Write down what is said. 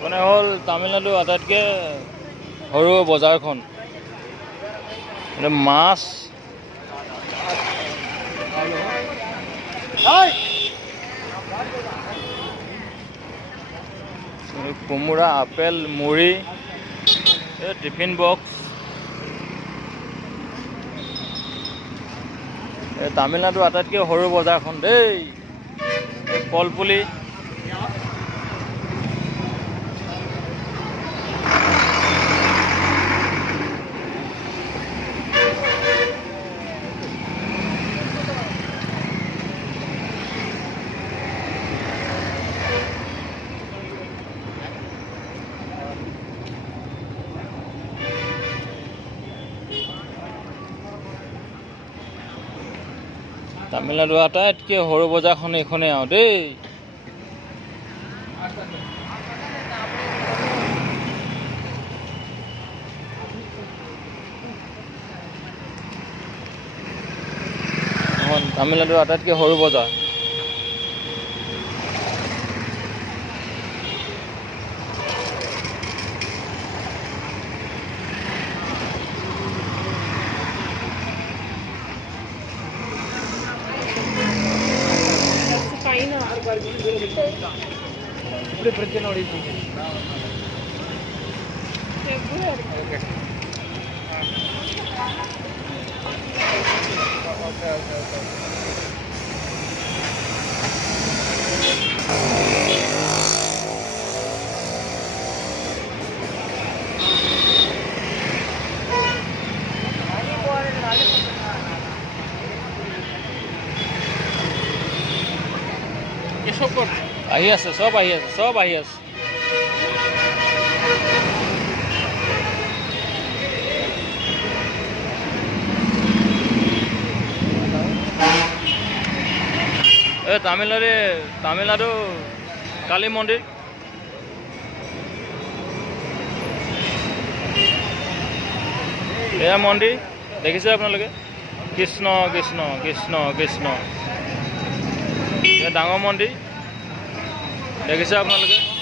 মানে হ'ল তামিলনাডুৰ আটাইতকৈ সৰু বজাৰখন। মাছ কোমোৰা, আপেল, মুড়ি, টিফিন বক্স। তামিলনাডুৰ আটাইতকৈ সৰু বজাৰখন দেই। কলপুলি, তামিলনাডুৰ আটাইতকৈ সৰু বজাৰখন এইখনেই আৰু দেই। তামিলনাডুৰ আটাইতকৈ সৰু বজাৰ। ఇప్పుడు ఫ్రిడ్జ్ ನೋಡಿ আহি আছে, সব আহি আছে, সব আহি আছে। এই তামিলনাডু কালী মন্দিৰ। এয়া মন্দিৰ দেখিছে আপোনালোকে, কৃষ্ণ কৃষ্ণ কৃষ্ণ কৃষ্ণ। এয়া ডাঙৰ মন্দিৰ দেখিছে আপোনালোকে।